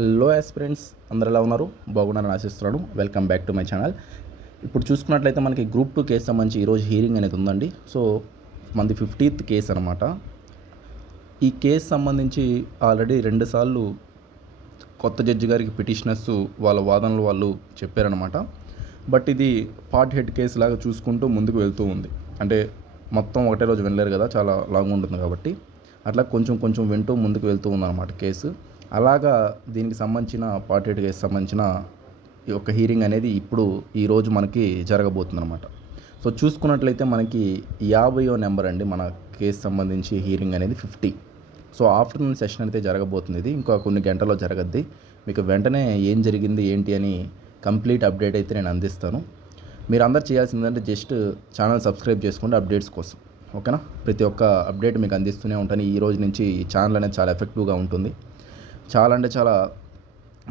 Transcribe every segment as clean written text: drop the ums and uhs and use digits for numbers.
Hello aspirants, అందరు ఎలా ఉన్నారు? బాగున్నారని ఆశిస్తున్నాను. Welcome back to my channel. ఇప్పుడు చూసుకున్నట్లయితే మనకి గ్రూప్ 2 కేసు సంబంధించి ఈరోజు హీరింగ్ అనేది ఉందండి. సో మనది 50th కేసు అనమాట. ఈ కేసు సంబంధించి ఆల్రెడీ 2 సార్లు కొత్త జడ్జి గారికి పిటిషనర్స్ వాళ్ళ వాదనలు వాళ్ళు చెప్పారనమాట. బట్ ఇది పార్ట్ హెడ్ కేసు లాగా చూసుకుంటూ ముందుకు వెళ్తూ ఉంది. అంటే మొత్తం ఒకటే రోజు వినలేరు కదా, చాలా లాంగ్ ఉంటుంది కాబట్టి అట్లా కొంచెం వింటూ ముందుకు వెళ్తూ ఉందన్నమాట కేసు. అలాగా దీనికి సంబంధించిన పార్ట్ హెడ్ కేసు సంబంధించిన ఈ యొక్క హీరింగ్ అనేది ఇప్పుడు ఈరోజు మనకి జరగబోతుంది అనమాట. సో చూసుకున్నట్లయితే మనకి 50వ నెంబర్ అండి మన కేసు సంబంధించి హీరింగ్ అనేది 50. సో ఆఫ్టర్నూన్ సెషన్ అయితే జరగబోతుంది. ఇది ఇంకా కొన్ని గంటల్లో జరగద్ది. మీకు వెంటనే ఏం జరిగింది ఏంటి అని కంప్లీట్ అప్డేట్ అయితే నేను అందిస్తాను. మీరు అందరు చేయాల్సిందంటే జస్ట్ ఛానల్ సబ్స్క్రైబ్ చేసుకోండి అప్డేట్స్ కోసం, ఓకేనా? ప్రతి ఒక్క అప్డేట్ మీకు అందిస్తూనే ఉంటాను. ఈ రోజు నుంచి ఈ ఛానల్ అనేది చాలా ఎఫెక్టివ్గా ఉంటుంది. చాలా అంటే చాలా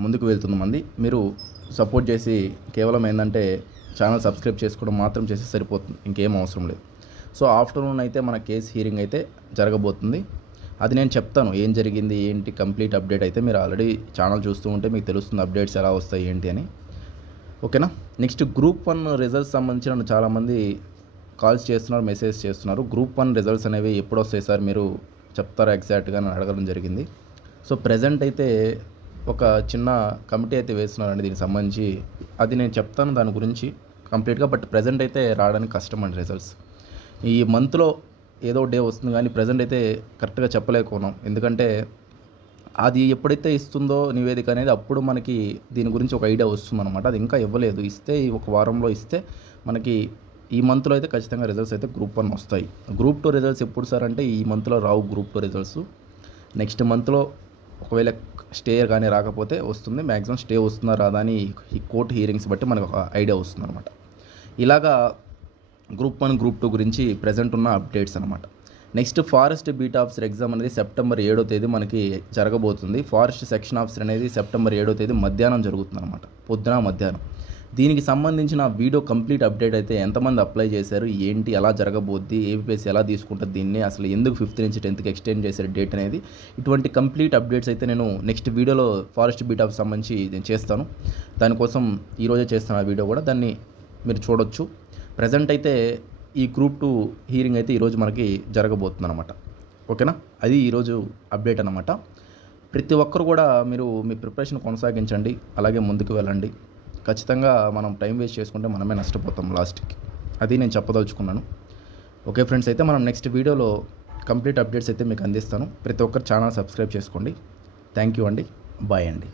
ముందుకు వెళ్తుంది మంది. మీరు సపోర్ట్ చేసి కేవలం ఏంటంటే ఛానల్ సబ్స్క్రైబ్ చేసుకోవడం మాత్రం చేస్తే సరిపోతుంది, ఇంకేం అవసరం లేదు. సో ఆఫ్టర్నూన్ అయితే మన కేసు హీరింగ్ అయితే జరగబోతుంది. అది నేను చెప్తాను ఏం జరిగింది ఏంటి కంప్లీట్ అప్డేట్ అయితే. మీరు ఆల్రెడీ ఛానల్ చూస్తూ ఉంటే మీకు తెలుస్తుంది అప్డేట్స్ ఎలా వస్తాయి ఏంటి అని, ఓకేనా? నెక్స్ట్ గ్రూప్ 1 రిజల్ట్స్ సంబంధించిన చాలామంది కాల్స్ చేస్తున్నారు, మెసేజ్ చేస్తున్నారు. గ్రూప్ 1 రిజల్ట్స్ అనేవి ఎప్పుడు వస్తాయి సార్ మీరు చెప్తారా ఎగ్జాక్ట్గా అని అడగడం జరిగింది. సో ప్రజెంట్ అయితే ఒక చిన్న కమిటీ అయితే వేస్తున్నారండి దీనికి సంబంధించి. అది నేను చెప్తాను దాని గురించి కంప్లీట్గా. బట్ ప్రజెంట్ అయితే రావడానికి కష్టం అండి రిజల్ట్స్. ఈ మంత్లో ఏదో డే వస్తుంది కానీ ప్రజెంట్ అయితే కరెక్ట్గా చెప్పలేకున్నాం. ఎందుకంటే అది ఎప్పుడైతే ఇస్తుందో నివేదిక అనేది అప్పుడు మనకి దీని గురించి ఒక ఐడియా వస్తుందన్నమాట. అది ఇంకా ఇవ్వలేదు. ఇస్తే ఒక వారంలో ఇస్తే మనకి ఈ మంత్లో అయితే ఖచ్చితంగా రిజల్ట్స్ అయితే గ్రూప్ 1 వస్తాయి. గ్రూప్ 2 రిజల్ట్స్ ఎప్పుడు సార్ అంటే ఈ మంత్లో రావు. గ్రూప్ 2 రిజల్ట్స్ నెక్స్ట్ మంత్లో ఒకవేళ స్టే కానీ రాకపోతే వస్తుంది. మ్యాక్సిమం స్టే వస్తుందా రాదా అని ఈ కోర్టు హీరింగ్స్ బట్టి మనకు ఒక ఐడియా వస్తుంది అనమాట. ఇలాగా గ్రూప్ 1 గ్రూప్ 2 గురించి ప్రజెంట్ ఉన్న అప్డేట్స్ అనమాట. Next forest beat officer exam అనేది సెప్టెంబర్ 7వ తేదీ మనకి జరగబోతుంది. ఫారెస్ట్ సెక్షన్ ఆఫీసర్ అనేది సెప్టెంబర్ 7వ తేదీ మధ్యాహ్నం జరుగుతుంది అనమాట, పొద్దున మధ్యాహ్నం. దీనికి సంబంధించిన వీడియో కంప్లీట్ అప్డేట్ అయితే ఎంతమంది అప్లై చేశారు ఏంటి, ఎలా జరగబోద్ది, ఏపీఎస్సీ ఎలా తీసుకుంటుంది దీన్ని, అసలు ఎందుకు 5th నుంచి 10th ఎక్స్టెండ్ చేశారు డేట్ అనేది, ఇటువంటి కంప్లీట్ అప్డేట్స్ అయితే నేను నెక్స్ట్ వీడియోలో ఫారెస్ట్ బీట్ ఆఫ్ సంబంధించి నేను చేస్తాను. దానికోసం ఈరోజే చేస్తాను ఆ వీడియో కూడా, దాన్ని మీరు చూడొచ్చు. ప్రజెంట్ అయితే ఈ గ్రూప్ 2 హీరింగ్ అయితే ఈరోజు మనకి జరగబోతుంది అనమాట, ఓకేనా? అది ఈరోజు అప్డేట్ అనమాట. ప్రతి ఒక్కరు కూడా మీరు మీ ప్రిపరేషన్ కొనసాగించండి, అలాగే ముందుకు వెళ్ళండి. ఖచ్చితంగా మనం టైం వేస్ట్ చేసుకుంటే మనమే నష్టపోతాం లాస్ట్కి. అది నేను చెప్పదలుచుకున్నాను. ఓకే ఫ్రెండ్స్, అయితే మనం నెక్స్ట్ వీడియోలో కంప్లీట్ అప్డేట్స్ అయితే మీకు అందిస్తాను. ప్రతి ఒక్కరు ఛానల్ సబ్స్క్రైబ్ చేసుకోండి. థ్యాంక్ యూ అండి. బాయ్ అండి.